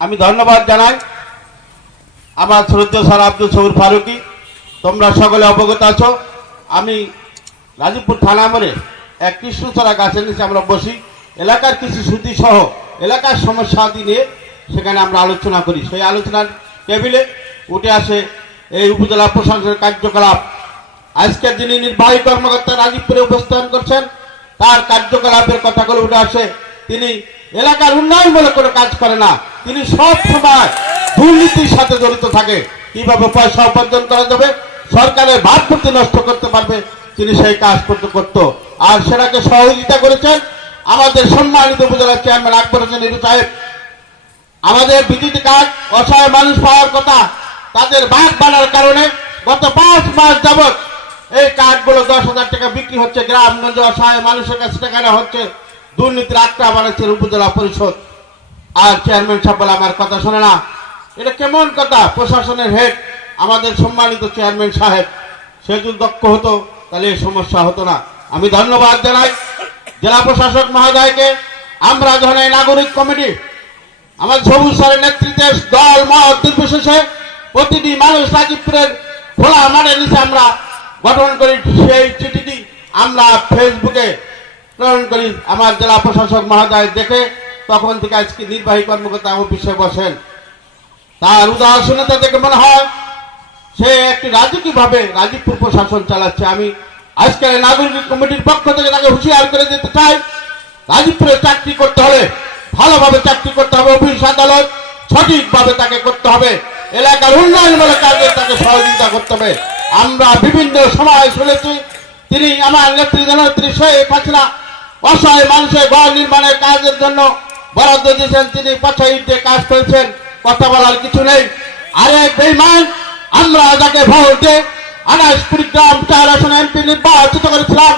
আমি ধন্যবাদ জানাই আমার শ্রদ্ধা স্যার আব্দুল সৌর ফারুকি। তোমরা সকলে অবগত আছো। আমি গাজীপুর থানা আমলে এক কৃষ্ণচড়া গাছের নিচে আমরা বসি। এলাকার কিছু সুতি সহ এলাকার সমস্যা নিয়ে সেখানে আমরা আলোচনা করি। সেই আলোচনার টেবিলে উঠে আসে এই উপজেলা প্রশাসনের কার্যকলাপ। আজকের যিনি নির্বাহী কর্মকর্তা রাজীবপুরে উপস্থাপন করছেন, তার কার্যকলাপের কথাগুলো উঠে আসে। তিনি এলাকার উন্নয়ন বলে কোনো কাজ করে না। তিনি সব সময় দুর্নীতির সাথে জড়িত থাকে। কীভাবে পয়সা উপার্জন করা যাবে? সরকারের ভাবমূর্তি নষ্ট করতে পারবে। তিনি সেই কাজ করতে করত। আর সেটাকে সহযোগিতা করেছেন আমাদের সম্মানিত উপজেলা চেয়ারম্যান আকবর হোসেন ইরু সাহেব। আমাদের বিদ্যুৎ কার্ড অসহায় মানুষ পাওয়ার কথা, তাদের বাদ বানার কারণে গত পাঁচ মাস যাবৎ এই কার্ডগুলো দশ হাজার টাকা বিক্রি হচ্ছে। গ্রামগঞ্জে অসহায় মানুষের কাছে টাকা হচ্ছে। দুর্নীতির আটটা বানাচ্ছে উপজেলা পরিষদ। আর চেয়ারম্যান সাহেব আমার কথা শোনে না। এটা কেমন কথা? প্রশাসনের হেড আমাদের সম্মানিত চেয়ারম্যান সাহেব। সে যদি দক্ষ হতো, তাহলে এই সমস্যা হতো না। আমি ধন্যবাদ জানাই জেলা প্রশাসক মহোদয়কে। আমরা যখন এই নাগরিক কমিটি আমার সবুজ স্যারের নেতৃত্বে দল মত নির্বিশেষে প্রতিটি মানুষ রাজীবপুরের খোলা মাঠের নিচে আমরা গঠন করি সেই চিঠিটি আমরা ফেসবুকে প্রেরণ করি আমার জেলা প্রশাসক মহোদয় দেখে তখন থেকে আজকে নির্বাহী কর্মকর্তা অফিসে বসেন। তার উদাহরণতা দেখে মনে হয় সে একটি রাজকীয় রাজীবপুর প্রশাসন চালাচ্ছে। আমি আজকের নাগরিক কমিটির পক্ষ থেকে তাকে হুঁশিয়ার করে দিতে চাই, রাজীবপুরে চাকরি করতে হলে ভালোভাবে চাকরি করতে হবে, অফিস, আদালত সঠিকভাবে তাকে করতে হবে, এলাকার উন্নয়নমূলক কাজে তাকে সহযোগিতা করতে হবে। আমরা বিভিন্ন সময় শুনেছি, তিনি আমার নেত্রী জননেত্রী শেখ হাসিনা অসহায় মানুষের ঘর নির্মাণের কাজের জন্য বরাদ্দ দিয়েছেন তিনি পাঁচা ইট দিয়ে কাজ করেছেন, কথা বলার কিছু নেই। আরে বেইমান আমরা যাকে ভোট আনাস কুড়িগ্রাম চার আসনে এমপি নির্বাচিত করেছিলাম।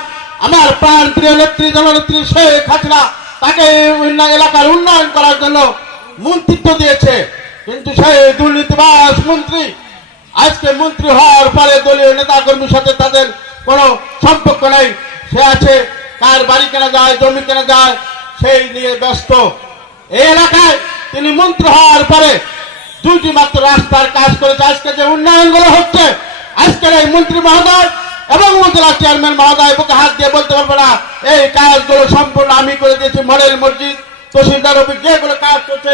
আমার প্রাণ প্রিয় নেত্রী, জননেত্রী শেখ হাসিনা, তাকে এলাকার উন্নয়ন করার জন্য মন্ত্রিত্ব দিয়েছে। কিন্তু সেই দুর্নীতিবাস মন্ত্রী, আজকে মন্ত্রী হওয়ার পরে দলীয় নেতা কর্মীর সাথে তাদের কোনো সম্পর্ক নেই। সে আছে কার বাড়ি কেনা যায়, জমি কেনা যায়, সেই নিয়ে ব্যস্ত। এই এলাকায় তিনি মন্ত্রী হওয়ার পরে দুইটি মাত্র রাস্তার কাজ করেছে। আজকে যে উন্নয়ন উন্নয়নগুলো হচ্ছে, আজকের এই মন্ত্রী মহোদয় এবং উপজেলা চেয়ারম্যান মহোদয়, বুকে হাত দিয়ে বলতে পারব না, এই কাজগুলো সম্পূর্ণ আমি করে দিয়েছি মডেল মসজিদ তহসিলদার অফিস, যেগুলো কাজ করছে,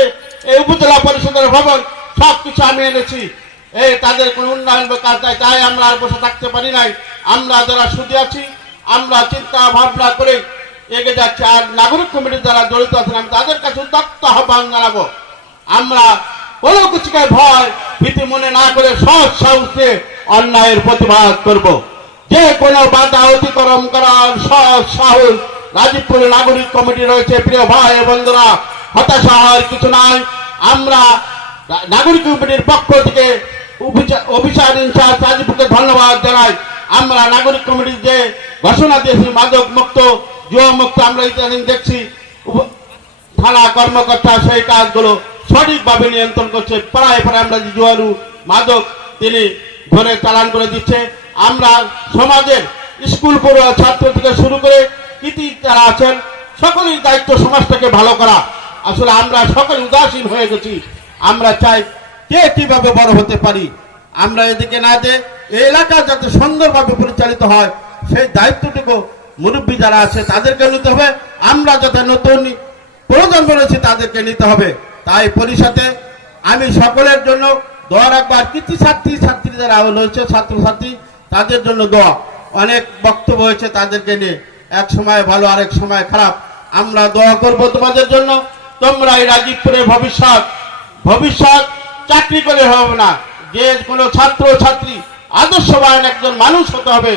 এই উপজেলা পরিষদের ভবন সব কিছু আমি এনেছি। এই তাদের কোনো উন্নয়ন কাজ নাই, তাই আমরা আর বসে থাকতে পারি নাই। আমরা যারা সুদে আছি আমরা চিন্তা ভাবনা করে এগিয়ে যাচ্ছি আর নাগরিক কমিটির যারা জড়িত আছেন, আমি তাদের কাছে উদ্যক্ত আহ্বান জানাব। আমরা কোনো কিছুকে ভয়, ভীতি মনে না করে সৎ সাহসে অন্যায়ের প্রতিবাদ করব। যে কোনো বাধা অতিক্রম করার সৎ সাহস রাজীবপুর নাগরিক কমিটি রয়েছে, প্রিয় ভাই বন্ধুরা, হতাশা হওয়ার কিছু নাই। আমরা নাগরিক কমিটির পক্ষ থেকে অফিসা- অফিসার ইনচার্জ রাজীবপুরকে ধন্যবাদ জানাই। আমরা নাগরিক কমিটির যে ঘোষণা দিয়েছি মাদক মুক্ত যুব মুক্ত, আমরা ইদানিং দেখছি থানা কর্মকর্তা সেই কাজগুলো সঠিকভাবে নিয়ন্ত্রণ করছে। প্রায় প্রায় আমরা যে জুয়ারু, মাদক তিনি ধরে চালান করে দিচ্ছে। আমরা সমাজের স্কুল পড়ুয়া ছাত্র থেকে শুরু করে কৃতি যারা আছেন, সকলের দায়িত্ব সমাজটাকে ভালো করা। আসলে আমরা সকলে উদাসীন হয়ে গেছি। আমরা চাই কে কীভাবে বড় হতে পারি। আমরা এদিকে না যে এই এলাকা যাতে সুন্দরভাবে পরিচালিত হয়, সেই দায়িত্বটুকু মুরব্বী যারা আছে তাদেরকে নিতে হবে। আমরা যাতে নতুন প্রয়োজন রয়েছে তাদেরকে নিতে হবে। তাই পরিষদে আমি সকলের জন্য দোয়া রাখব। আর কৃতি ছাত্রী ছাত্রী যারা রয়েছে, ছাত্রছাত্রী, তাদের জন্য দোয়া। অনেক বক্তব্য হয়েছে তাদেরকে নিয়ে। এক সময় ভালো, আরেক সময় খারাপ। আমরা দোয়া করব তোমাদের জন্য। তোমরা এই রাজীবপুরের ভবিষ্যৎ। ভবিষ্যৎ চাকরি করে হবে না। যে কোনো ছাত্র, ছাত্রী আদর্শবান একজন মানুষ হতে হবে।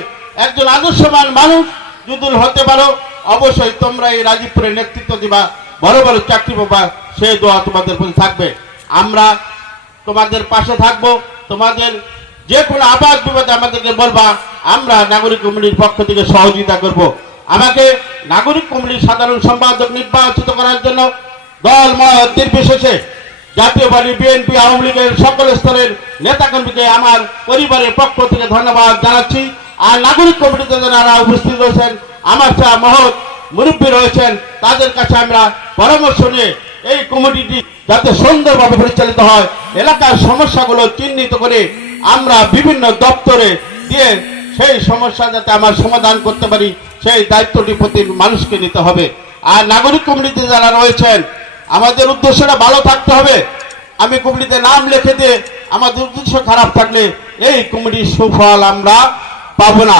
একজন আদর্শবান মানুষ যদি হতে পারো, অবশ্যই তোমরা এই রাজীবপুরের নেতৃত্ব দিবা, বড় বড় চাকরি পাবা সেই দোয়া তোমাদের প্রতি থাকবে। আমরা তোমাদের পাশে থাকব, তোমাদের যে কোনো আবাদ বিপদে আমাদেরকে বলবা, আমরা নাগরিক কমিটির পক্ষ থেকে সহযোগিতা করব। আমাকে নাগরিক কমিটির সাধারণ সম্পাদক নির্বাচিত করার জন্য দল মত নির্বিশেষে জাতীয় পার্টি, বিএনপি, আওয়ামী লীগের সকল স্তরের নেতাকর্মীকে আমার পরিবারের পক্ষ থেকে ধন্যবাদ জানাচ্ছি। আর নাগরিক কমিটিতে যারা উপস্থিত রয়েছেন, আমার চা মহৎ মুরব্বী রয়েছেন, তাদের কাছে আমরা পরামর্শ নিয়ে এই কমিটিটি যাতে সুন্দরভাবে পরিচালিত হয়, এলাকার সমস্যাগুলো চিহ্নিত করে আমরা বিভিন্ন দপ্তরে দিয়ে সেই সমস্যা যাতে আমার সমাধান করতে পারি, সেই দায়িত্বটি প্রতি মানুষকে নিতে হবে। আর নাগরিক কমিটিতে যারা রয়েছেন আমাদের উদ্দেশ্যটা ভালো থাকতে হবে। আমি কমিটিতে নাম লিখে দিয়ে আমাদের উদ্দেশ্য খারাপ থাকলে এই কমিটির সুফল আমরা পাবো না।